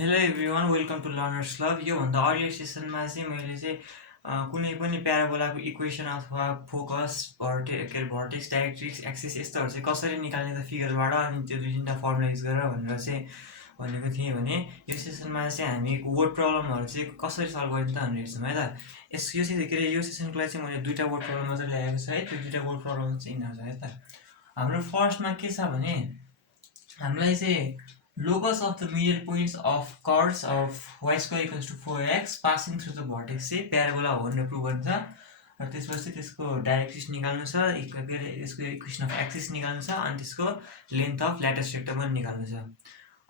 Hello everyone, welcome to learners club. योभन्दा earlier सेसनमा चाहिँ मैले चाहिँ कुनै पनि प्याराबोलाको इक्वेसन अथवा फोकस भर्टेक्स डाइरेक्ट्रिक्स एक्सिस यस्तोहरू चाहिँ कसरी निकाल्ने त फिगरबाट अनि त्यो दुई तिनवटा फर्मुला युज गरेर भनेर चाहिँ भनेको थिएँ भने यो सेसनमा चाहिँ हामी वर्ड प्रब्लमहरू चाहिँ कसरी सल्भ गर्ने त भनेर हेर्छौँ है त। यो सेसनको लागि चाहिँ मैले दुईवटा वर्ड प्रब्लम मात्रै ल्याएको छ है। त्यो दुईवटा वर्ड प्रब्लम चाहिँ यिनीहरू छ है त। हाम्रो फर्स्टमा के छ भने हामीलाई चाहिँ locus of the middle points of chords of y square equals to 4x passing through the vertex चाहिँ प्याराबोला हो भनेर प्रुभ गर्नु छ र त्यसपछि त्यसको डाइरेक्ट्रिक्स निकाल्नु छ, यसको इक्वेसन अफ एक्सिस निकाल्नु छ अनि त्यसको लेन्थ अफ ल्याटिस रेक्टम पनि निकाल्नु छ।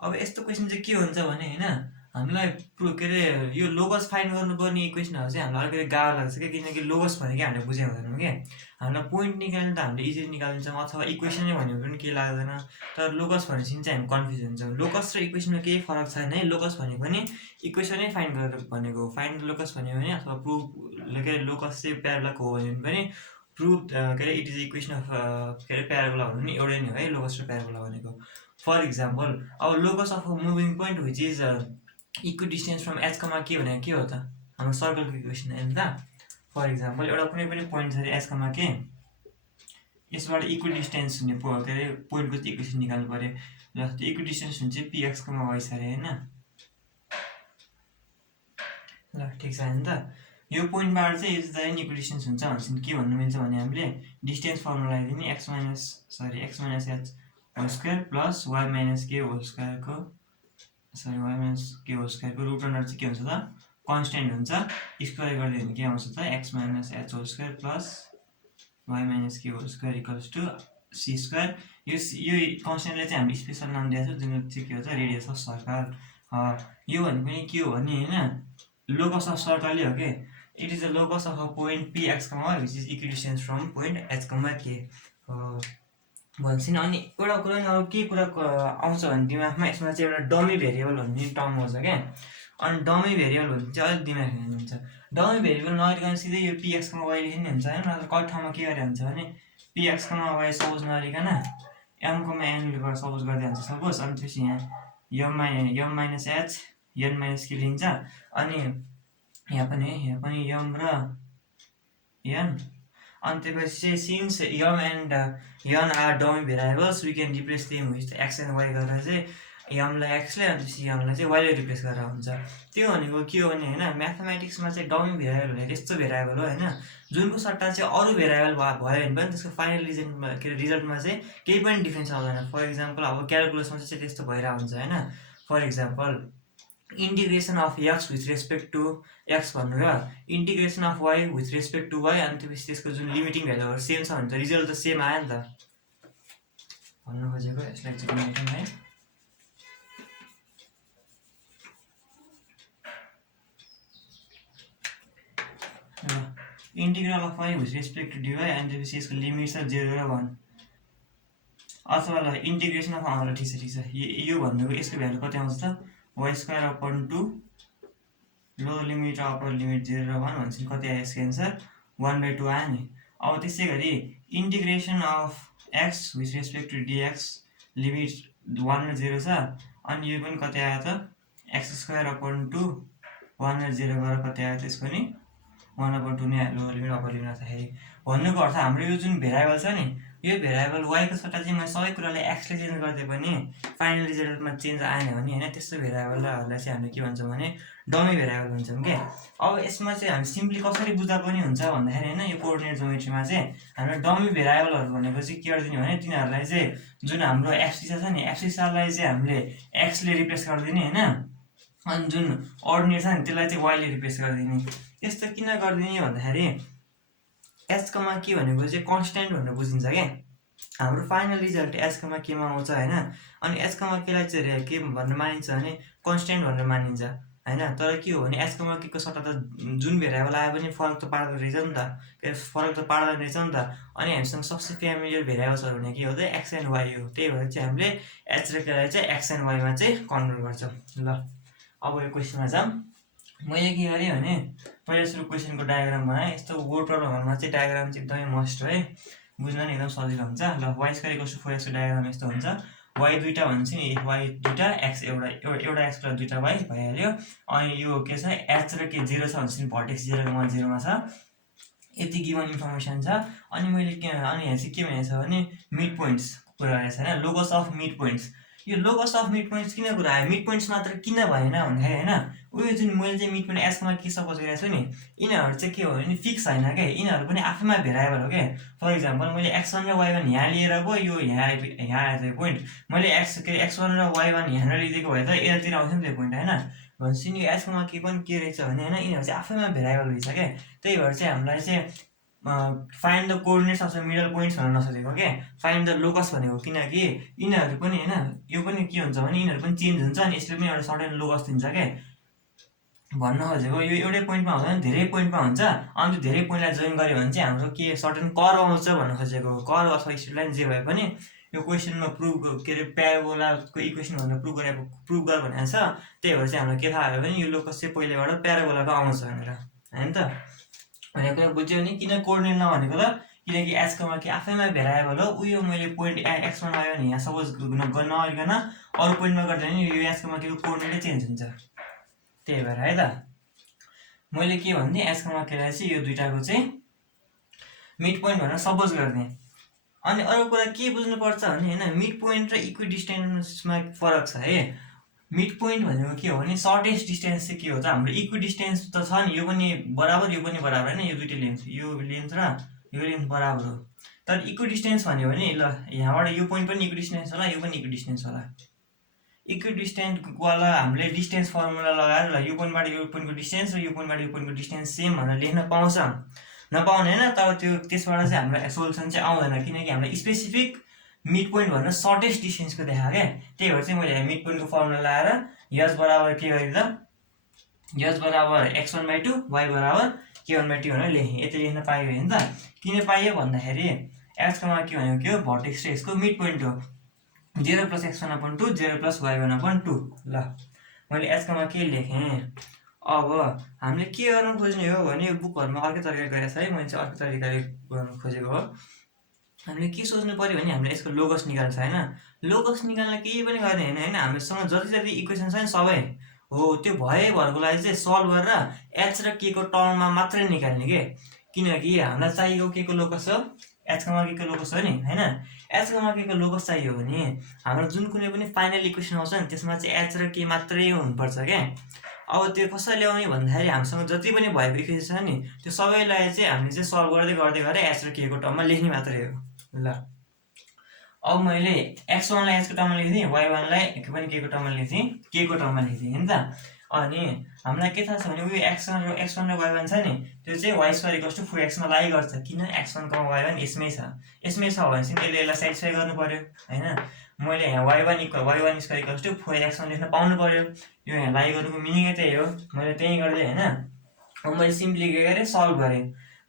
अब यस्तो क्वेसन चाहिँ के हुन्छ भने हैन हामीलाई यो लोकस फाइन्ड गर्नुपर्ने इक्वेसनहरू चाहिँ हामीलाई अलिकति गाह्रो लाग्छ क्या, किनकि लोकस भनेको हामीले बुझे हुँदैनौँ क्या। हामीलाई पोइन्ट निकाल्नु त हामीले इजिली निकालिन्छौँ अथवा इक्वेसनै भन्यो भने पनि केही लाग्दैन, तर लोकस भनेपछि चाहिँ हामी कन्फ्युज हुन्छौँ। लोकस र इक्वेसनमा केही फरक छैन है। लोकस भनेको पनि इक्वेसनै फाइन्ड गरेर भनेको फाइन्ड लोकस भन्यो भने अथवा प्रुभ लोकस चाहिँ प्याराबोलाको हो भने पनि prove it is equation of parabola भन्नु नि एउटै नै हो है, लोकस र प्याराबोला भनेको। फर इक्जाम्पल अब locus of a moving point which is equal distance from H comma K भनेको के हो त, हाम्रो सर्कलको इक्वेसन होइन त। फर इक्जाम्पल एउटा कुनै पनि पोइन्ट छ एच कमा के, यसबाट इक्वल डिस्टेन्स हुने पोइन्टको चाहिँ इक्वेसन निकाल्नु पऱ्यो। ल त्यो इक्वल डिस्टेन्स हुन्छ पिएक्स कमा वाइ छ अरे होइन। ल ठिक छ होइन त। यो पोइन्टबाट चाहिँ यो चाहिँ इक्वल डिस्टेन्स हुन्छ भनेपछि के भन्नु मिल्छ भने हामीले डिस्टेन्स फर्मुला लगाइदिने x minus H whole square plus why minus के होल स्क्वायरको रुट अन्डर चाहिँ के हुन्छ त कन्सटेन्ट हुन्छ। स्क्वायर गरिदियो भने के आउँछ त X minus H whole square plus why minus के whole square equals to C square. यो कन्सटेन्टलाई चाहिँ हामीले स्पेसल नाम दिएको छ जुन चाहिँ के हुन्छ रेडियस अफ सर्कल। यो भने पनि के हो भने होइन लोकस अफ सर्कलै हो कि। It is the locus of a point P X comma which is equal distance from point H comma K भन्छ नि। अनि एउटा कुरा नि अब के कुरा आउँछ भने दिमागमा यसमा चाहिँ एउटा डमी भेरिएबल भन्ने टर्म आउँछ क्या। अनि डमी भेरिएबल भन्ने चाहिँ अलिक दिमाग हुन्छ। डमी भेरिएबल नगरिकन सिधै यो पिएक्समा वाइ लेख्ने हुन्छ होइन। नत्र कति ठाउँमा के गरे हुन्छ भने पिएक्समा वाइ सपोज नगरिकन एमकोमा एन सपोज गर्दै हुन्छ सपोज। अनि त्यसपछि यहाँ यम माइनस एच एन माइनस के लिन्छ। अनि यहाँ पनि यम र एन। अनि त्यसपछि चाहिँ since m and n are dummy variables we can replace them with x and y गरेर चाहिँ यमलाई एक्सले अनि त्यसपछि यमलाई चाहिँ वाइले रिप्लेस गरेर हुन्छ। त्यो भनेको के हो भने होइन म्याथमेटिक्समा चाहिँ डमी भेरिएबल भनेको यस्तो भेरिएबल हो होइन जुनको सट्टा चाहिँ अरू भेरिएबल भयो भने पनि त्यसको फाइनल रिजल्टमा चाहिँ केही पनि डिफ्रेन्स आउँदैन। फर इक्जाम्पल अब क्यालकुलसमा चाहिँ त्यस्तो भइरहेको हुन्छ होइन। For example integration of x with respect to x भन्नु र integration of y with respect to y अनि त्यसपछि त्यसको जुन लिमिटिङ भ्यालुहरू सेम छ भने त रिजल्ट त सेम आयो नि त भन्नु खोजेको। यसलाई चाहिँ मेन्टेन है। Integral of y with respect to d y अनि त्यसपछि यसको लिमिट छ 0 र 1 अथवा ल इंटीग्रेशन अफ ठिक छ यो भन्नुको यसको भ्यालु कति आउँछ त y square upon 2 lower limit र अप्पर लिमिट 0 र 1 भनेपछि कति आयो यसको एन्सर 1/2 आयो नि। अब त्यसै गरी integration of x with respect to dx limit 1 र 0 छ अनि यो पनि कति आयो त x स्क्वायर अपन 2 1 र 0 गरेर कति आयो त्यसको नि 1/2 नै आयो लोअर लिमिट अप्पर लिमिट आउँदाखेरि। भन्नुको अर्थ हाम्रो यो जुन भेरिएबल छ नि यो भेरिएबल y को सट्टा चाहिँ मैले सबै कुरालाई x ले चेन्ज गर्दै पनि फाइनल रिजल्टमा चेन्ज आएन भने हैन त्यस्तो भेरिएबललाई चाहिँ हामीले के भन्छौँ भने डमी भेरिएबल भन्छौँ के। अब यसमा चाहिँ हामी सिम्पली कसरी बुझ्दा पनि हुन्छ भन्दाखेरि हैन यो कोअर्डिनेट ज्योमेट्रीमा चाहिँ हामीले डमी भेरिएबलहरु भनेको चाहिँ के गर्दिने भने तिनीहरुलाई चाहिँ जुन हाम्रो एब्सिसा छ नि एब्सिसालाई चाहिँ हामीले x ले रिप्लेस गर्दिने हैन अनि जुन अर्डिनेट छ नि त्यसलाई चाहिँ y ले रिप्लेस गर्दिने। यस्तो किन गर्दिने भन्दाखेरि h कमा के भनेको चाहिँ कन्स्ट्यान्ट भनेर बुझिन्छ के। हाम्रो फाइनल रिजल्ट h कमा के मा आउँछ हैन अनि h कमा के लाई चाहिँ के भनेर मानिन्छ भने कन्स्ट्यान्ट भनेर मानिन्छ हैन। तर के हो भने h कमा के को सट्टा त जुन भेरिएबल आए पनि फरक त पार्दैन रहेछ नि त, फरक त पार्दैन रहेछ नि त। अनि हामीसँग सबसे फ्यामिलियर भेरिएबल्सहरु भने के हो त x एन्ड y हो। त्यही भएर चाहिँ हामीले h र k लाई चाहिँ x एन्ड y मा चाहिँ कन्भर्ट गर्छौं। ल अब यो क्वेशनमा जाम। मैले के गरे भने पहिला सुरु क्वेशनको डायग्राम बनाए। यस्तो वर्ड प्रब्लमहरुमा चाहिँ डायग्राम चाहिँ एकदमै मस्ट हो है, बुझ्न नि एकदम सजिलो हुन्छ। ल y square equals to 4x को डायग्राम यस्तो हुन्छ। y दुईटा भन्छ नि, y दुईटा x एउटा x प्लस दुईटा y भइहाल्यो। अनि यो के छ h र के 0 छ भन्छ नि, भर्टेक्स 0 मा 0 मा छ। यति गिभन इन्फर्मेसन छ। अनि मैले अनि यहाँ चाहिँ के भनेको छ भने मिड पोइन्ट्स कुरा गरेको छ हैन, लोकस अफ मिड पोइन्ट्स। यो लोकस अफ मिड पोइन्ट्स किन कुरा आयो, मिड पोइन्ट्स मात्र किन भएन भन्दाखेरि हैन, उयो जुन मैले चाहिँ मिड पोइन्ट एसमा के सपोज गरेको छु नि, यिनीहरू चाहिँ के हो भने फिक्स हैन के, यिनीहरू पनि आफैमा भेरिएबल हो के। फर इक्जाम्पल मैले x1 र y1 यहाँ लिएर गयो, यो यहाँ आयो पोइन्ट, मैले x1 र y1 यहाँ लिदिएको भए त यतातिर आउँथ्यो नि त्यो पोइन्ट हैन। भनेपछि नि एसमा के पनि के रहेछ भने हैन, यिनीहरू चाहिँ आफैमा भेरिएबल रहेछ के। त्यही भएर चाहिँ हामीलाई चाहिँ find the coordinates of the middle points भन्न नसकेको के, फाइन्ड द लोकस भनेको, किनकि यिनीहरू पनि हैन, यो पनि के हुन्छ भने यिनीहरू पनि चेन्ज हुन्छ अनि यसले पनि एउटा सर्टेन लोकस दिन्छ के भन्न खोजेको। यो एउटै पोइन्टमा हुँदैन, धेरै पोइन्टमा हुन्छ। अनि त्यो धेरै पोइन्टलाई जोइन गर्यो भने चाहिँ हाम्रो के सर्टेन कर्व आउँछ भन्न खोजेको। कर्व अथवा स्ट्रेट लाइन जे भए पनि यो क्वेसनमा प्रुभ के अरे प्याराबोलाको इक्वेसन भनेर प्रुभ गर भनेको छ। त्यही भएर चाहिँ हामीलाई के थाहा भयो भने यो लोकस चाहिँ पहिलेबाट प्याराबोलाको आउँछ भनेर हैन त। भनेको कुरा बुझ्यो नि, किन कोअर्डिनेट नभनेको त, किनकि एचकोमा के आफैमा भेरिएबल हो। उयो मैले पोइन्ट x1 y1 यहाँ सपोज नगरिकन अरू पोइन्टमा गर्दा नि यो एचकोमा के कोअर्डिनेटै चेन्ज हुन्छ। त्यही भएर है त मैले के भन्ने एचकोमा केलाई चाहिँ यो दुईटाको चाहिँ मिड पोइन्ट भनेर सपोज गर्ने। अनि अरू कुरा के बुझ्नुपर्छ भने हैन, मिड पोइन्ट र इक्विडिस्टेन्समा फरक छ है। मिड पोइन्ट भनेको के हो भने सर्टेस्ट डिस्टेन्स चाहिँ के हो त, हाम्रो इक्विडिस्टेन्स त छ नि, यो पनि बराबर हैन, यो दुईटै लेन्थ, यो लेन्थ र यो लेन्थ बराबर हो। तर इक्विडिस्टेन्स भन्यो भने ल यहाँबाट यो पोइन्ट पनि इक्विडिस्टेन्स होला, यो पनि इक्विडिस्टेन्स होला। इक्विडिस्टेन्स वाला हामीले डिस्टेन्स फर्मुला लगाएर ल यो पोइन्टबाट यो पोइन्टको डिस्टेन्स र यो पोइन्टबाट यो पोइन्टको डिस्टेन्स सेम भनेर लेख्न पाउँछ नपाउने हैन। तर त्यो त्यसबाट चाहिँ हाम्रो सोल्युसन चाहिँ आउँदैन, किनकि हामीलाई स्पेसिफिक मिड पोइन्ट भनेर सर्टेस्ट डिस्टेन्सको देखा के। त्यही भएर चाहिँ मैले मिड पोइन्टको फर्मुला लगाएर यस बराबर के गरिदिँदा, यस बराबर x1/2 y बराबर k1/2 भनेर लेखेँ। यति लेख्न पाइयो नि त। किन पाइयो भन्दाखेरि एक्सकोमा के भनेको के हो, भर्टेक्स र यसको मिड पोइन्ट हो। 0 + x1/2 0 + y1/2। ल मैले एक्सकोमा के लेखेँ। अब हामीले के गर्न खोज्ने हो भने यो बुकहरुमा अर्कै तरिकाले गरेको छ है, मैले चाहिँ अर्कै तरिकाले गर्न खोजेको हो। हामीले के सोच्नु पर्यो भने हामीले यसको लोकस निकाल्नु छ हैन। लोकस निकाल्न केही पनि गर्ने हैन, हामीसँग जति जति इक्वेसन छ नि सबै हो त्यो भरको लागि चाहिँ सल्भ गरेर h र k को टर्ममा मात्रै निकाल्ने के। किनकि हामीलाई चाहिएको के को लोकस हो, h को के को लोकस हो नि हैन। h को के को लोकस चाहियो भने हाम्रो जुन कुनै पनि फाइनल इक्वेसन आउँछ नि त्यसमा चाहिँ h र k मात्रै हुनुपर्छ के। अब त्यो कसरी ल्याउने भन्दाखेरि हामीसँग जति पनि भएको इक्वेसन छ नि त्यो सबैलाई चाहिँ हामीले चाहिँ सल्भ गर्दै गर्दै गरे h र k को टर्ममा लेख्ने मात्रै हो। ल अब मैले x1 लाई h को टर्ममा लेख्दिएँ, y1 लाई पनि k को टर्ममा लेख्दिएँ, k को टर्ममा लेख्दिएँ हैन त। अनि हामीलाई के थाहा छ भने उयो x1 र y1 छ नि त्यो चाहिँ y² = 4x मा लाइ गर्छ। किन x1, y1 यसमै छ भने चाहिँ यसलाई सेटिस्फाई गर्नु पर्यो हैन। मैले यहाँ y1 = 4x लेख्न पाउनु पर्यो। यो यहाँ लाइ गर्नुको मिनिङै त्यही हो। मैले त्यही गर्दै हैन। अब मैले सिम्पली के गरे सल्भ गरे।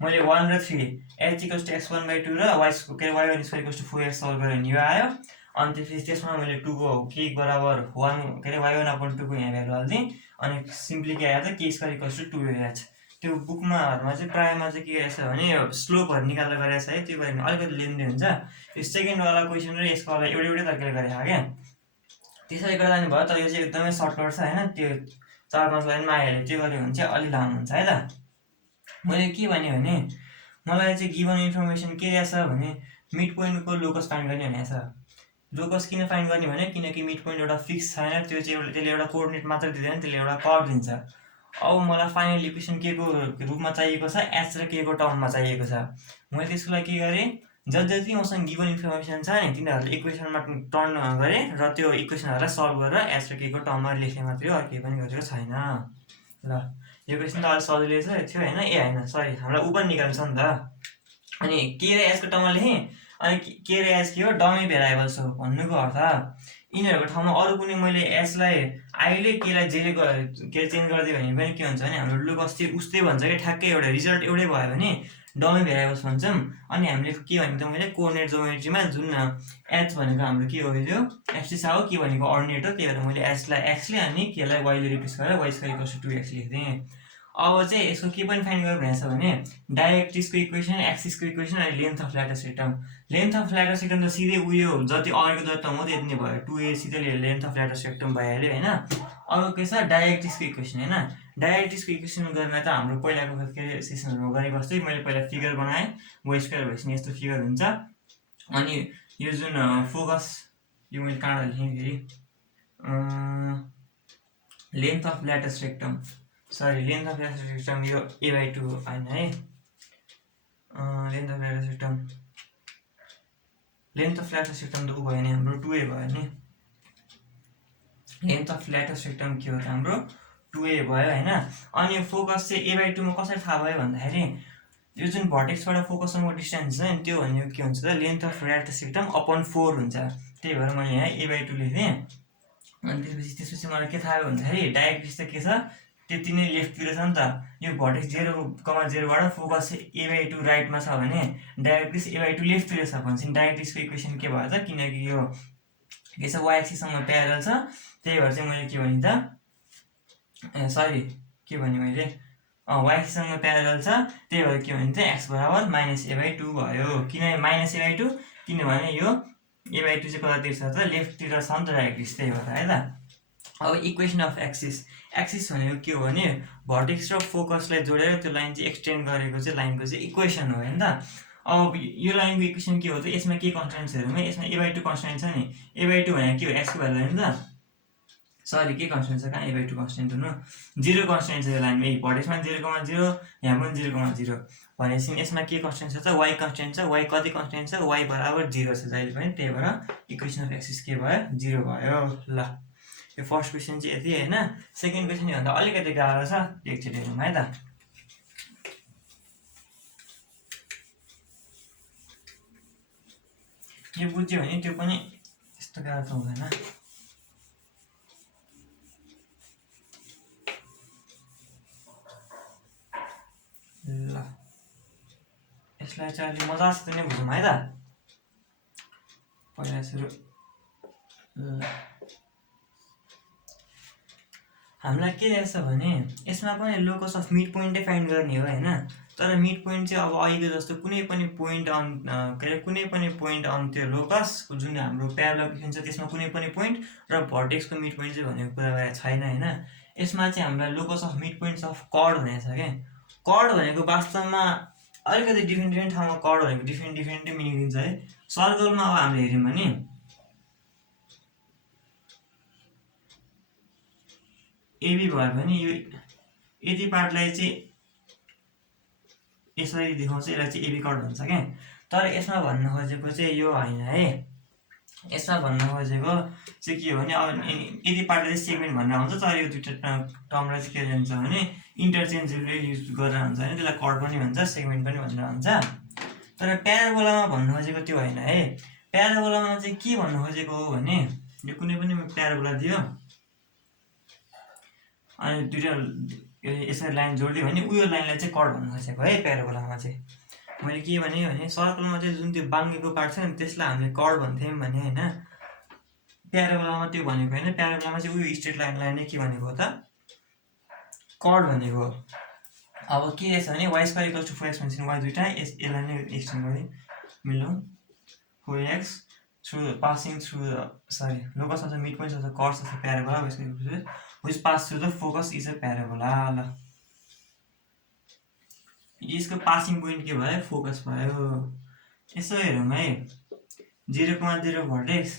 मैले 1 र 3 h = x1/2 र y1² = 4x सल्भ गरे नि यो आयो। अनि त्यसमा मैले 2 को k बराबर 1 y1/2 को यहाँ भ्यालु हाल्दिएँ। अनि सिम्पली के आयो त k² = 2h। त्यो बुकमाहरुमा चाहिँ प्रायमा चाहिँ के रहेछ भने स्लोपहरु निकाल्दा गरेछ है, त्यो गरे भने अलिकति लेन्दी हुन्छ। यो सेकेन्ड वाला क्वेशन र यसको वाला एउटै तरिकाले गरेछ के। त्यसैले गर्दा नि भयो, तर यो चाहिँ एकदमै सर्टकट छ हैन। त्यो 4-5 लाइनमा आइहाल्यो, त्यो गर्यो भने चाहिँ अलि लामो हुन्छ है त। मैले के भने मलाई चाहिँ गिभन इन्फर्मेसन के रहेछ भने मिड पोइन्टको लोकस फाइन्ड गर्ने भनेको छ। लोकस किन फाइन्ड गर्ने भने किनकि मिड पोइन्ट एउटा फिक्स छैन, त्यो चाहिँ त्यसले एउटा कोअर्डिनेट मात्र दिँदैन, त्यसले एउटा कर्व दिन्छ। अब मलाई फाइनल इक्वेसन के को रूपमा चाहिएको छ, h र k को टर्ममा चाहिएको छ। मैले त्यसको लागि के गरे, जति मसँग गिभन इन्फर्मेसन छ नि तिनीहरुले इक्वेसनमा टर्न गरे र त्यो इक्वेसनहरुलाई सल्भ गरेर h र k को टर्ममा लेख्ने मात्रै हो, केही पनि गरेको छैन। ल यो क्वेसन त अलि सजिलै थियो हैन। हैन सरी, हामीलाई पनि निकाल्नु छ नि त। अनि k र h को टर्ममा लेखेँ। अनि k र h के हो, डमी भेरिएबल्स हो भन्नुको अर्थ यिनीहरुको ठाउँमा अरु कुनै मैले h लाई i ले k लाई j ले के चेन्ज गर्दिए भने पनि के हुन्छ भने हाम्रो लोकस चाहिँ उस्तै भन्छ के, ठ्याक्कै एउटा रिजल्ट एउटै भयो भने डमी भेरिएबल्स भन्छौं। अनि हामीले के भने त मैले कोअर्डिनेट ज्योमेट्रीमा जुन h भनेको हाम्रो के हो, यो एक्सिस हो, के भनेको अर्डिनेट हो। त्यही भएर मैले h लाई x ले अनि k लाई y ले रिप्लेस गरेर y² = 2x लेख्दिएँ। अब चाहिँ यसको के पनि फाइन्ड गर्नु भनेको छ भने डाइरेक्ट्रिक्सको इक्वेसन, एक्सिसको इक्वेसन अनि length of ल्याटस rectum. Length of ल्याटस rectum त सिधै उयो जति अगाडिको जति हो त्यति नै भयो, 2a सिधै लेन्थ अफ ल्याटस रेक्टम भइहाल्यो होइन। अब के छ डाइरेक्ट्रिक्सको इक्वेसन होइन। डाइरेक्ट्रिक्सको इक्वेसन गर्न त हाम्रो पहिलाको के अरे सेसनहरूमा गरेको जस्तै मैले पहिला फिगर बनाएँ, वाइ स्क्वायर भएपछि यस्तो फिगर हुन्छ। अनि यो जुन फोकस यो मैले कहाँ लेखेँ फेरि length of ल्याटस rectum, sorry length of ल्याटस rectum यो a/2 होइन है। लेन्थ अफ ल्याटस रेक्टम त ऊ भयो नि हाम्रो 2a भयो नि। लेन्थ अफ ल्याटस रेक्टम के हो त हाम्रो 2a भयो होइन। अनि फोकस चाहिँ a/2 मा कसरी थाहा भयो भन्दाखेरि यो जुन भर्टेक्सबाट फोकससम्मको डिस्टेन्स छ नि त्यो भनेको के हुन्छ त लेन्थ अफ ल्याटस रेक्टम अपन 4 हुन्छ। त्यही भएर मैले यहाँ a/2 लेखेँ। अनि त्यसपछि मलाई के थाहा भयो भन्दाखेरि डाइरेक्ट्रिक्स त के छ त्यति नै लेफ्टतिर छ नि त। यो भर्टेक्स 0,0बाट फोकस a/2 राइटमा छ भने डाइरेक्ट्रिक्स a/2 लेफ्टतिर छ भनेपछि डाइरेक्ट्रिक्सको इक्वेसन के भयो त, किनकि यो के छ y एक्सिससँग प्यारल छ त्यही भएर चाहिँ मैले के भने त सरी के भने मैले y एक्सिससँग प्यारल छ त्यही भएर के भने त x बराबर -a/2 भयो। किन -a/2 किनभने यो a/2 चाहिँ कतातिर छ त लेफ्टतिर छ नि त डाइरेक्ट्रिक्स, त्यही भएर है त। अब इक्वेसन अफ एक्सिस, एक्सिस भनेको के हो भने भर्टेक्स र फोकसलाई जोडेर त्यो लाइन चाहिँ एक्सटेन्ड गरेको चाहिँ लाइनको चाहिँ इक्वेसन हो होइन त। अब यो लाइनको इक्वेसन के हो त, यसमा के कन्सटेन्ट छ हेरौँ है। यसमा a/2 कन्सटेन्ट छ नि, a/2 भनेको के हो x को भ्यालु होइन त, सरी के कन्सटेन्ट छ कहाँ a/2 कन्सटेन्ट हुनु 0 कन्सटेन्ट छ यो लाइनमा। भर्टेक्समा 0,0 यहाँ पनि 0,0 भनेपछि यसमा के कन्सटेन्ट छ त y कन्सटेन्ट छ। y कति कन्सटेन्ट छ, y बराबर 0 छ जहिले पनि, त्यही भएर इक्वेसन अफ एक्सिस के भयो 0 भयो। ल यो फर्स्ट क्वेसन चाहिँ यति होइन। सेकेन्ड क्वेसन भन्दा अलिकति गाह्रो छ, एकचोटि हेरौँ है त। यो बुझ्यो भने त्यो पनि त्यस्तो गाह्रो त हुँदैन। ल यसलाई चाहिँ अलिक मजासित नै बुझौँ है त। पहिला सुरु हामीलाई के रहेछ भने यसमा पनि लोकस अफ मिड पोइन्टै फाइन्ड गर्ने हो होइन। तर मिड पोइन्ट चाहिँ अब अहिलेको जस्तो कुनै पनि पोइन्ट अन के अरे कुनै पनि पोइन्ट अन त्यो लोकस जुन हाम्रो प्यारलल इक्वेसन छ त्यसमा कुनै पनि पोइन्ट र भर्टेक्सको मिड पोइन्ट चाहिँ भनेको कुरा गरेको छैन होइन। यसमा चाहिँ हामीलाई locus of mid points of chord भनेको छ क्या। कर्ड भनेको वास्तवमा अलिकति डिफ्रेन्ट ठाउँमा कर्ड भनेको डिफ्रेन्टै मिनिङ दिन्छ है। सर्कलमा अब हामीले हेऱ्यौँ भने एबी भयो भने यो यति पार्टलाई चाहिँ यसरी देखाउँछ, यसलाई चाहिँ एबी कर्ड भन्छ क्या। तर यसमा भन्न खोजेको चाहिँ यो होइन है। यसमा भन्न खोजेको चाहिँ के हो भने अब यति पार्टलाई चाहिँ सेगमेन्ट भनेर आउँछ, तर यो दुईवटा टर्मलाई चाहिँ के भन्छ भने इन्टरचेन्जेबली युज गरेर हुन्छ होइन। त्यसलाई कर्ड पनि भन्छ सेगमेन्ट पनि भनेर भन्छ। तर प्याराबोलामा भन्नु खोजेको त्यो होइन है। प्याराबोलामा चाहिँ के भन्नु खोजेको हो भने यो कुनै पनि प्याराबोला दियो अनि दुईवटा यसरी लाइन जोडिदियो भने उयो लाइनलाई चाहिँ कर्ड भन्नु खोजेको है। प्याराबोलामा चाहिँ मैले के भने सर्कलमा चाहिँ जुन त्यो बाङ्गेको पार्ट छ नि त्यसलाई हामीले कर्ड भन्थ्यौँ भने होइन। प्याराबोलामा त्यो भनेको होइन। प्याराबोलामा चाहिँ उयो स्ट्रेट लाइनलाई नै के भनेको हो त कर्ड भनेको। अब के रहेछ भने y² = 4x भनेपछि y दुईवटा यसलाई नै एक्सटेन्ड गरिदिउँ मिलाउँ 4x through passing through sorry locus of the mid point of the curds of the parabola which pass through the focus is a parabola। ल यसको पासिङ पोइन्ट के भयो फोकस भयो। यसो हेरौँ है 0,0 भर्टेक्स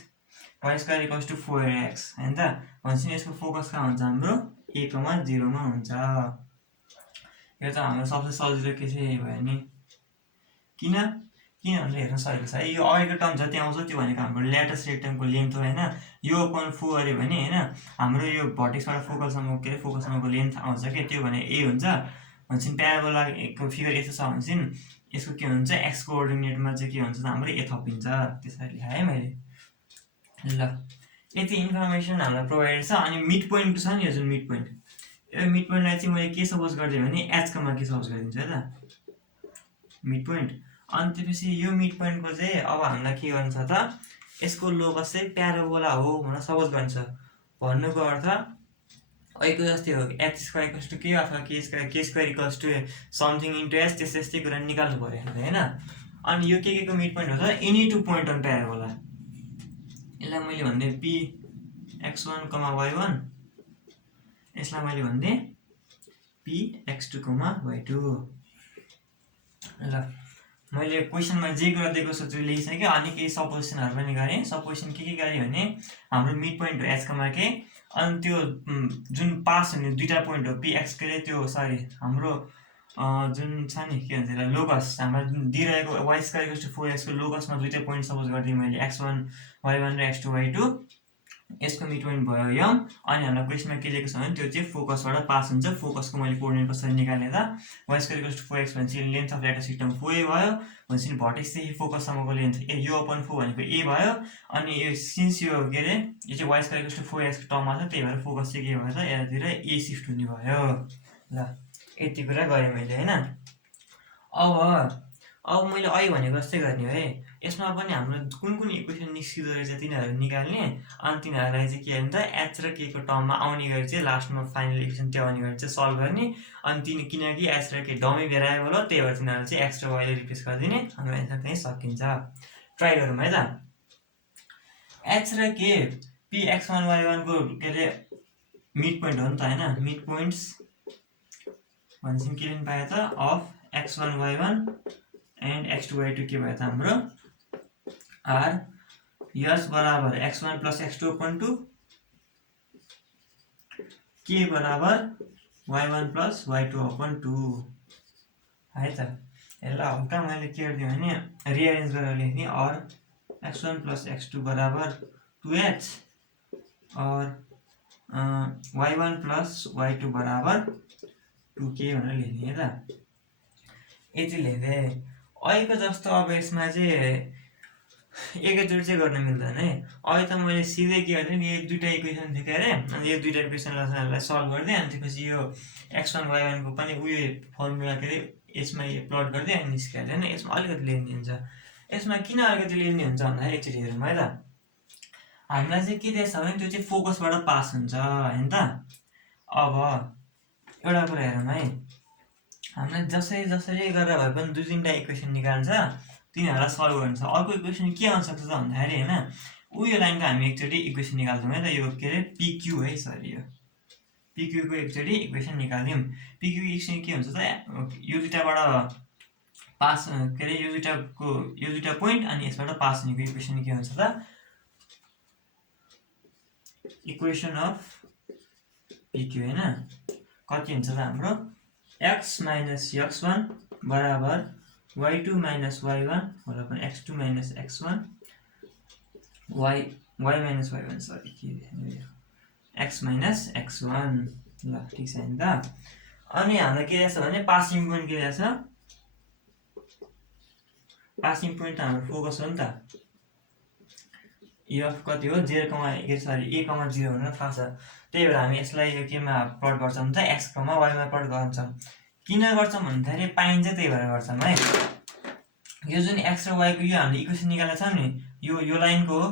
y² = 4x होइन त भनेपछि यसको फोकस कहाँ हुन्छ हाम्रो a,0 मा हुन्छ। यो त हाम्रो सबसे सजिलो के चाहिँ भयो नि। किन भनेर हेर्न सकेको छ है। यो अगाडिको टर्म जति आउँछ त्यो भनेको हाम्रो ल्याटस रेक्टमको लेन्थ हो होइन। यो अपन 4 गऱ्यो भने होइन हाम्रो यो भर्टेक्सबाट फोकससम्म के अरे फोकससम्मको लेन्थ आउँछ क्या, त्यो भने a हुन्छ। भनेपछि प्याराबोलाको फिगर यस्तो छ भनेपछि यसको के हुन्छ एक्स कोअर्डिनेटमा चाहिँ के हुन्छ त हाम्रो a थपिन्छ, त्यसरी लेखाएँ है मैले। ल यति इन्फर्मेसन हामीलाई प्रोभाइडेड छ। अनि मिड पोइन्ट छ नि यो जुन मिड पोइन्ट, यो मिड पोइन्टलाई चाहिँ मैले के सपोज गरिदिएँ भने h को मा के सपोज गरिदिन्छु है त मिड पोइन्ट। अनि त्यसपछि यो मिड पोइन्टको चाहिँ अब हामीलाई के गर्नु छ त यसको लोकस चाहिँ प्याराबोला हो भनेर सपोज गर्नु छ। भन्नुको अर्थ अहिलेको जस्तै हो H square equals to k अथवा k square equals to something into h त्यस्तै कुरा निकाल्नु पऱ्यो हामीले होइन। अनि यो के को मिड पोइन्ट हो त any two point on parabola. यसलाई मैले भन्दै पी x1 y1, यसलाई मैले भन्दै पी x2 y2। ल मैले क्वेसनमा जे कुरा दिएको छ त्यो लेखिसकेँ। अनि केही सपोजिसनहरू पनि गरेँ। सपोजिसन के गरेँ भने हाम्रो मिड पोइन्ट हो एच कमा के, अनि त्यो जुन पास हुने दुईवटा पोइन्ट हो पी एक्स के अरे त्यो सरी हाम्रो जुन छ नि के भन्छ त्यसलाई लोकस हाम्रो दिइरहेको y square equals to 4x को लोकसमा दुईवटा पोइन्ट सपोज गरिदिएँ मैले x1 y1 र x2 y2। यसको मिड पोइन्ट भयो यम। अनि हामीलाई क्वेसनमा के दिएको छ भने त्यो चाहिँ फोकसबाट पास हुन्छ। फोकसको मैले कोअर्डिनेट कसरी निकालेँ त y square equals to 4x भनेपछि length of data system 4a भयो भनेपछि भर्टेक्सदेखि फोकससम्मको लेन्थ यो अपन 4 भनेको a भयो। अनि यो सिन्स यो के अरे यो चाहिँ y square equals to 4x को टर्ममा छ त्यही भएर फोकस चाहिँ के भयो त यतातिर a सिफ्ट हुने भयो। ल यति कुरा गरेँ मैले होइन। अब मैले अहिले भनेको जस्तै गर्ने है। यसमा पनि हाम्रो कुन इक्वेसन निस्किँदो रहेछ तिनीहरू निकाल्ने। अनि तिनीहरूलाई चाहिँ के भने त एच र के को टर्ममा आउने गरी चाहिँ लास्टमा फाइनल इक्वेसन त्यो आउने गरी चाहिँ सल्भ गर्ने। अनि किनकि एच र के डमी भेरिएबल हो त्यही भएर तिनीहरू चाहिँ एक्स र वाइले रिप्लेस गरिदिने। हाम्रो एन्सर त्यहीँ सकिन्छ। ट्राई गरौँ है त। एच र के पी x1 y1 को के अरे मिड पोइन्ट हो नि त होइन। मिड पोइन्ट्स भनेपछि के लिनु पायो त of x1 y1 and x2 y2 के भयो त हाम्रो आर यस बराबर x1 प्लस x2 अपन 2 के बराबर y1 प्लस y2 अपन 2 है त। यसलाई हल्का मैले के गरिदिएँ भने रिएरेन्ज गरेर लेख्ने और x1 प्लस x2 बराबर 2h और y1 प्लस y2 बराबर 2k भनेर लेख्ने है त। यति लेख्दै अहिलेको जस्तो अब यसमा चाहिँ एकैचोटि चाहिँ गर्न मिल्दैन है। अहिले त मैले सिधै के गर्दै नि यो दुईवटा इक्वेसन थियो के अरे। अनि यो दुईवटा इक्वेसनलाई सल्भ गरिदिएँ। अनि त्यसपछि यो x1 y1 को पनि उयो फर्मुला के अरे यसमा प्लट गरिदिएँ अनि निस्किहाल्यो होइन। यसमा अलिकति लेन्दी हुन्छ। यसमा किन अलिकति लेन्दी हुन्छ भन्दाखेरि एकचोटि हेरौँ है त। हामीलाई चाहिँ के दिएछ भने त्यो चाहिँ फोकसबाट पास हुन्छ होइन त। अब एउटा कुरा हेरौँ है। हामीलाई जसरी गरेर भए पनि दुई तिनवटा इक्वेसन निकाल्छ तिनीहरूलाई सल्भ गर्नु छ। अर्को इक्वेसन के आउन सक्छ त भन्दाखेरि होइन उयो लाइनको हामी एकचोटि इक्वेसन निकाल्छौँ है त। यो के अरे पिक्यू है सरी यो पिक्यूको एकचोटि इक्वेसन निकाल्यौँ। पिक्यू इक्वेसन के हुन्छ त यो दुईवटाबाट पास के अरे यो दुईवटा पोइन्ट अनि यसबाट पास हुनेको इक्वेसन के हुन्छ त इक्वेसन अफ पिक्यू होइन। कति हुन्छ त हाम्रो x माइनस x1 बराबर y2 minus y1 whole upon x2 minus x1 y minus y1 sorry के x माइनस x1। ल ठिक छ नि त। अनि हामीलाई के रहेछ भने पासिङ पोइन्ट के रहेछ पासिङ पोइन्ट त हाम्रो फोकस हो नि त। एफ कति हो 0, सरी a, 0 भनेर थाहा छ। त्यही भएर हामी यसलाई यो केमा प्लट गर्छौँ त x, y मा प्लट गर्छौँ। किन गर्छौँ भन्दाखेरि पाइन्छ त्यही भएर गर्छौँ है। यो जुन x र y को यो हामीले इक्वेसन निकालेको छौँ नि यो लाइनको हो।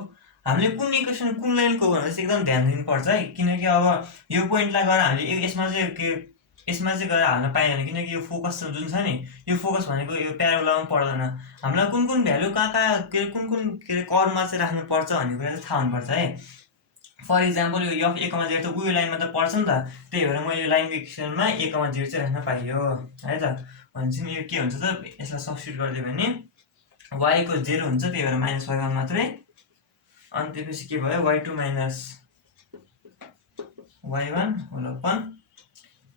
हामीले कुन इक्वेसन कुन लाइनको हो भनेर चाहिँ एकदम ध्यान दिनुपर्छ है। किनकि अब यो पोइन्टलाई गएर हामीले यसमा चाहिँ गएर हाल्न पाइँदैन। किनकि यो फोकस जुन छ नि यो फोकस भनेको यो प्याराबोलामा पर्दैन। हामीलाई कुन भ्यालु कहाँ के कुन के अरे कर्वमा चाहिँ राख्नुपर्छ भन्ने कुरा चाहिँ थाहा हुनुपर्छ है। फर इक्जाम्पल यो f a, 0 त उयो लाइनमा त पर्छ नि त। त्यही भएर मैले यो लाइनको इक्वेसनमा a, 0 चाहिँ राख्न पाइयो है त। भनेपछि यो के हुन्छ त यसलाई सब्स्टिट्युट गरिदियो भने y को 0 हुन्छ त्यही भएर माइनस y1 मात्रै। अनि त्यसपछि के भयो y2 minus y1 whole upon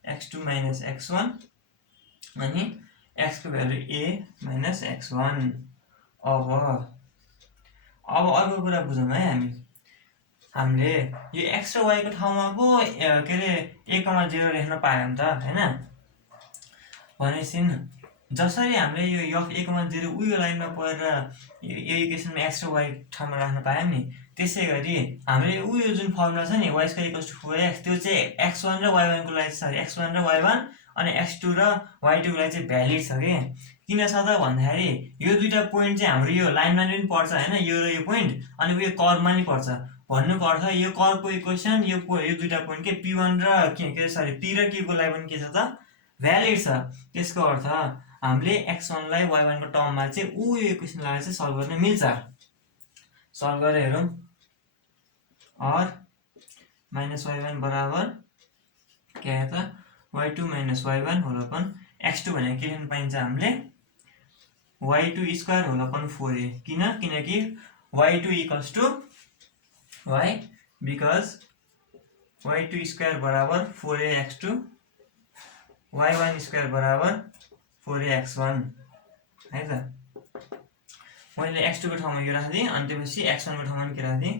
x2 minus x1 अनि x को भ्यालु a माइनस x1। अब अर्को कुरा बुझौँ है हामीले यो x र y को ठाउँमा पो के अरे a, 0 लेख्न पायौँ त होइन। भनेपछि जसरी हामीले यो f a, 0 उयो लाइनमा परेर यो इक्वेसनमा x र y ठाउँमा राख्न पायौँ नि त्यसै गरी हामीले उयो जुन फर्मुला छ नि y square equals to 4x त्यो चाहिँ x1 र y1 को लागि सरी x1 र y1 अनि x2 र y2 को लागि चाहिँ भ्यालिड छ के। किन छ त भन्दाखेरि यो दुईवटा पोइन्ट चाहिँ हाम्रो यो लाइनमा पनि पर्छ होइन यो र यो पोइन्ट अनि उयो कर्वमा नि पर्छ। भन्नुको अर्थ यो कर्को इक्वेसन यो दुईटा पोइन्ट के p1 र के सरी p र q को लागि पनि के छ त भ्यालिड छ। त्यसको अर्थ हामीले x1 लाई y1 को टर्ममा चाहिँ यो इक्वेसनलाई चाहिँ सल्भ गर्न मिल्छ। सल्भ गरेर हेरौँ। और -y1 बराबर के आयो त y2 - y1 whole upon x2 भनेको के लेख्न पाइन्छ हामीले y2 square whole upon 4a किनकि y2 equals to y because y2 square बराबर 4a x2 y1 स्क्वायर बराबर 4a x1 है त। मैले x2 को ठाउँमा यो राख्दिएँ अनि त्यसपछि x1 को ठाउँमा के राख्दिएँ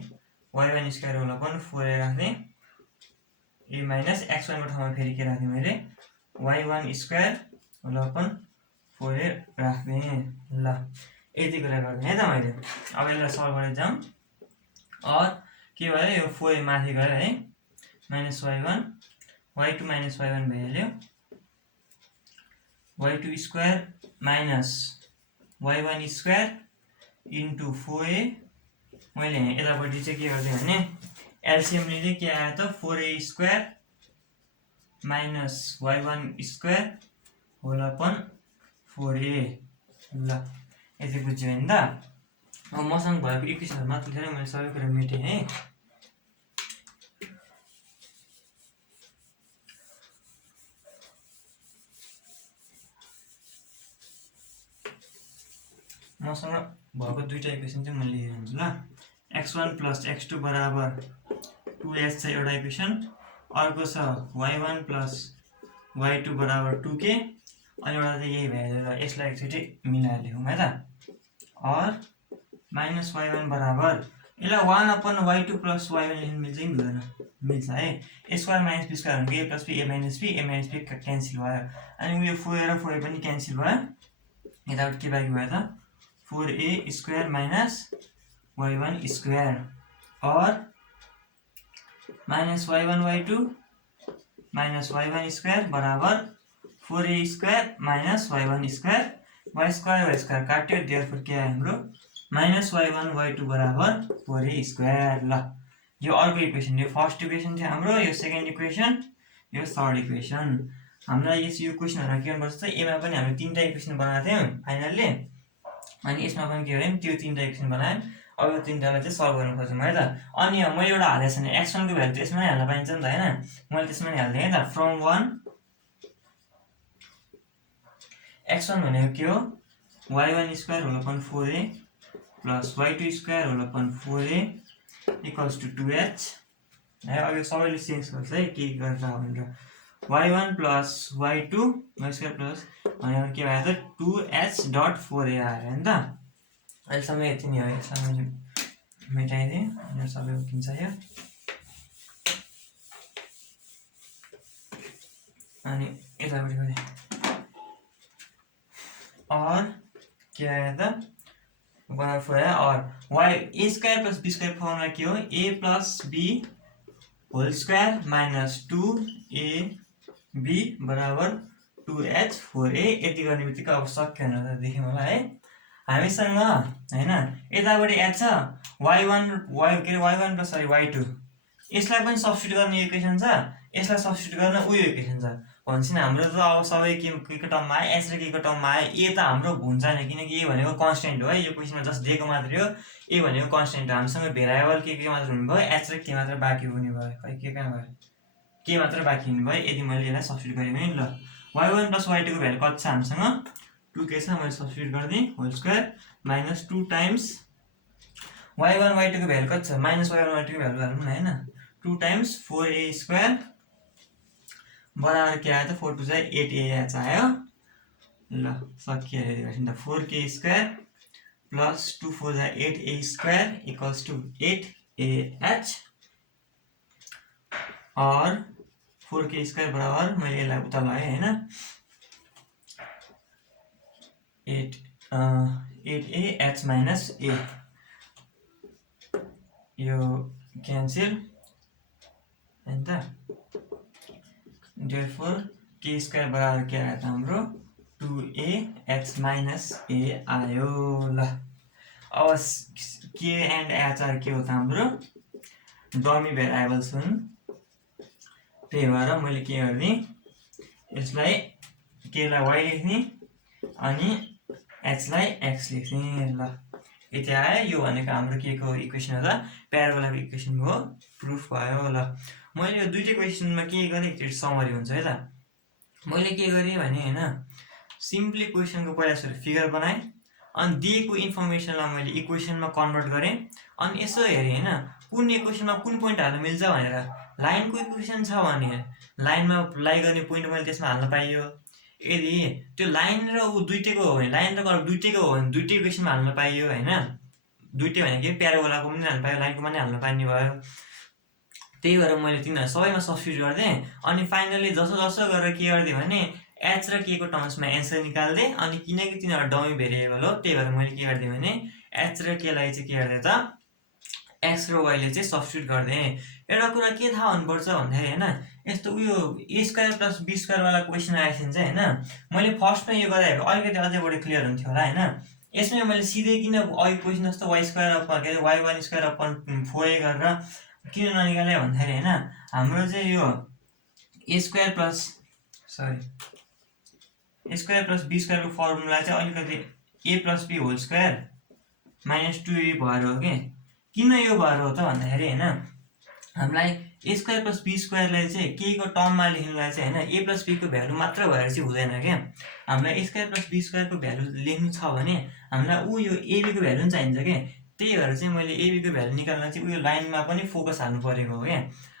y1 square whole upon 4a राख्दिएँ a माइनस x1 को ठाउँमा फेरि के राख्दिएँ मैले y1 square whole upon 4a राख्दिएँ। ल यति कुरा गर्दिएँ है त मैले। अब यसलाई सल्भ गरेर जाउँ। और के भयो यो 4a माथि गयो है -y1 y2 - y1 भइहाल्यो y2 square minus y1 square into 4a मैले यतापट्टि चाहिँ के गर्दिएँ भने एलसिएम लिँदै के आयो त 4a square minus y1 square whole upon 4a। ल यति बुझ्यो नि त। अब मसँग भएको इक्वेसनहरु मात्र लेखेर मैले सबै कुरा मेटेँ है। मसँग भएको दुईटा इक्वेसन चाहिँ मैले लेखेँ ल x1 + x2 बराबर 2h छ एउटा इक्वेसन। अर्को छ y1 + y2 बराबर 2k अनि एउटा चाहिँ यही भ्यालु ल यसलाई एकचोटि मिलाएर लेखौँ है त। और -y1 बराबर यसलाई 1/y2 + y1 लेख्न मिल्छ कि मिल्दैन मिल्छ है। a स्क्वायर - b स्क्वायर भनेको a + b a - b cancel भयो अनि यो 4a र 4a पनि क्यान्सल भयो। यताबाट के बाँकी भयो त 4a square minus y1 square और -y1 y2 minus y1 square बराबर 4a square minus y1 square y square काट्यो देयरफोर के आयो हाम्रो -y1 y2 बराबर 4a स्क्वायर। ल यो अर्को इक्वेसन यो फर्स्ट इक्वेसन थियो हाम्रो यो सेकेन्ड इक्वेसन यो थर्ड इक्वेसन। हामीलाई यो क्वेसनहरुमा के गर्नुपर्छ त एमा पनि हामीले तीनटा इक्वेसन बनाएको थियौं फाइनल्ली अनि यसमा पनि के गर्यौं त्यो तीनटा इक्वेसन बनायौं। अब यो तीनटालाई चाहिँ सल्भ गर्न खोजौं है त। अनि मैले एउटा हालेको छैन x1 को भ्यालु त्यसमा नै हाल्न पाइन्छ नि त हैन मैले त्यसमा नै हाल्दिएँ है त। फ्रम 1 x1 भनेको के हो y1 square whole upon 4a plus y2 square whole upon 4a equals to 2h है। अब यो सबैले चेन्ज गर्छ है के गरेर भनेर y1 plus y2 square plus अनि के भयो त 2h डट 4a आयो हैन त। अहिलेसम्म यति नै हो। यसलाई मैले मेटाइदिएँ अनि सबै किन्छ यो अनि यतापट्टि पनि और के आयो त 1/4 आयो और y a square plus b square formula के हो a plus b whole square minus 2ab बराबर 2h 4a। यति गर्ने बित्तिकै अब सक्यो भनेर देख्यौँ होला है हामीसँग हैन। यतापट्टि h छ y1 प्लस y2 यसलाई पनि सब्स्टिट्युट गर्ने इक्वेसन छ यसलाई सब्स्टिट्युट गर्न उयो इक्वेसन छ भन्छ नि हाम्रो त अब सबै के को टर्ममा आयो h र k को टर्ममा आयो। a त हाम्रो हुन्छैन किनकि a भनेको कन्स्टेन्ट हो है यो क्वेसनमा जस्ट दिएको मात्रै हो a भनेको कन्स्टेन्ट हो। हामीसँग भेरिएबल के मात्र हुनु भयो h र k मात्र बाँकी हुने भयो खै के कहाँ भयो के मात्र बाँकी हुने भयो। यदि मैले यसलाई सब्स्टिट्युट गरेँ भने ल y1 + y2 को भ्यालु कति छ हामीसँग 2k छ मैले सब्स्टिट्युट गर्दिएँ whole square minus 2 times y1 y2 को भ्यालु कति छ -y1 y2 को भ्यालु हाल्नु न हैन 2 टाइम्स 4a स्क्वायर बराबर के आयो त 4 2 8 8h आयो। ल सकियो हेर्दिनुहोस् नि त 4k square plus 2 4 8a square equals to 8ah और 4k स्क्वायर बराबर मैले यसलाई उता लगाएँ हैन 8ah माइनस a यो क्यान्सल हैन त। देयरफोर k स्क्वायर बराबर के आयो त हाम्रो 2ah माइनस a आयो। ल अब k एन्ड h आर के हो त हाम्रो डमी भेरिएबल्स हुन्, त्यही भएर मैले के गर्ने यसलाई केलाई y लेख्ने अनि h लाई x लेख्ने। ल यति आयो। यो भनेको हाम्रो के को इक्वेसन होला, प्याराबोलाको इक्वेसन हो, प्रुफ भयो। ल मैले यो दुईटै क्वेसनमा के गरेँ एकचोटि समरी हुन्छ है त। मैले के गरेँ भने हैन सिम्पली क्वेसनको पहिला सुरु फिगर बनाएँ अनि दिएको इन्फर्मेसनलाई मैले इक्वेसनमा कन्भर्ट गरेँ अनि यसो हेरेँ हैन कुन इक्वेसनमा कुन पोइन्ट हाल्न मिल्छ भनेर। लाइनको इक्वेसन छ भने लाइनमा लाई गर्ने पोइन्ट मैले त्यसमा हाल्न पाइयो। यदि त्यो लाइन र उ दुईटैको हो भने लाइन र कर्भ दुईटैको हो भने दुईटै इक्वेसनमा हाल्न पाइयो हैन। दुईटै भनेको प्याराबोलाको पनि हाल्न पाइयो, लाइनको पनि हाल्न पाइने भयो। त्यही भएर मैले तिनीहरू सबैमा सब्स्टिट्युट गरिदिएँ अनि फाइनली जसो जसो गरेर के गरिदिएँ भने h र k को टर्म्समा एन्सर निकाल्दिएँ। अनि किनकि तिनीहरू डमी भेरिएबल हो त्यही भएर मैले के गरिदिएँ भने h र k लाई चाहिँ के गरिदिएँ त x र y ले चाहिँ सब्स्टिट्युट गरिदिएँ। एउटा कुरा के थाहा हुनुपर्छ भन्दाखेरि हैन यस्तो उयो a² + b² वाला क्वेसन आएपछि चाहिँ हैन मैले फर्स्टमा यो गरे अलिकति अझै बढी क्लियर हुन्थ्यो होला हैन। यसमा मैले सिधै किन अघि क्वेसन जस्तो y² y1² 4a गरेर किन ननिकाले भन्दाखेरि हैन हाम्रो चाहिँ यो a² + b² को फर्मुला चाहिँ अलिकति a + b whole square - 2a भएर हो के। किन यो भएर हो त भन्दाखेरि हैन हामीलाई a² + b² लाई चाहिँ k को टर्ममा लेख्नुलाई चाहिँ हैन a + b को भ्यालु मात्र भएर चाहिँ हुँदैन के। हामीलाई a² + b² को भ्यालु लेख्नु छ भने हामीलाई यो ab को भ्यालु पनि चाहिन्छ के। त्यही भएर चाहिँ मैले ab को भ्यालु निकाल्न चाहिँ उयो लाइनमा पनि फोकस हाल्नु परेको हो के।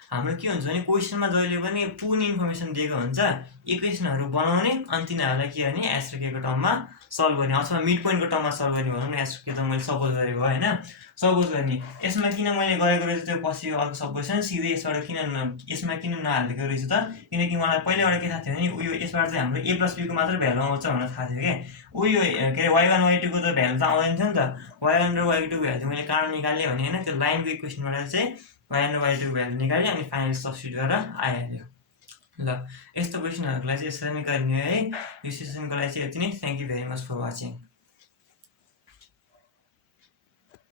हाम्रो के हुन्छ भने क्वेसनमा जहिले पनि पूर्ण इन्फर्मेसन दिएको हुन्छ, इक्वेसनहरु बनाउने अनि तिनीहरूलाई के गर्ने h र k को टर्ममा सल्भ गर्ने अथवा मिड पोइन्टको टर्ममा सल्भ गर्ने भनौँ न। h र k त मैले सपोज गरेको हो हैन, सपोज गर्ने। यसमा किन मैले गरेको रहेछ त्यो पछि अर्को सपोजिसन सिधै यसबाट यसमा किन नहालेको रहेछ त किनकि मलाई पहिलेबाट के थाहा थियो भने उयो यसबाट चाहिँ हाम्रो a + b को मात्र भ्यालु आउँछ भनेर थाहा थियो के। उयो के रे y1 y2 को त भ्यालु त आउँदैन थियो नि त। y1 र y2 को भ्यालु मैले कहाँ निकाल्ने भने हैन त्यो लाइनको इक्वेसनबाट चाहिँ y1 र y2 को भ्यालु निकाल्ने अनि फाइनली सब्स्टिट्युट गरेर आइहाल्यो। ल यस्तो क्वेसनहरुलाई चाहिँ यसरी नै गर्ने है। यो सेसनको लागि चाहिँ यति नै। Thank you very much for watching.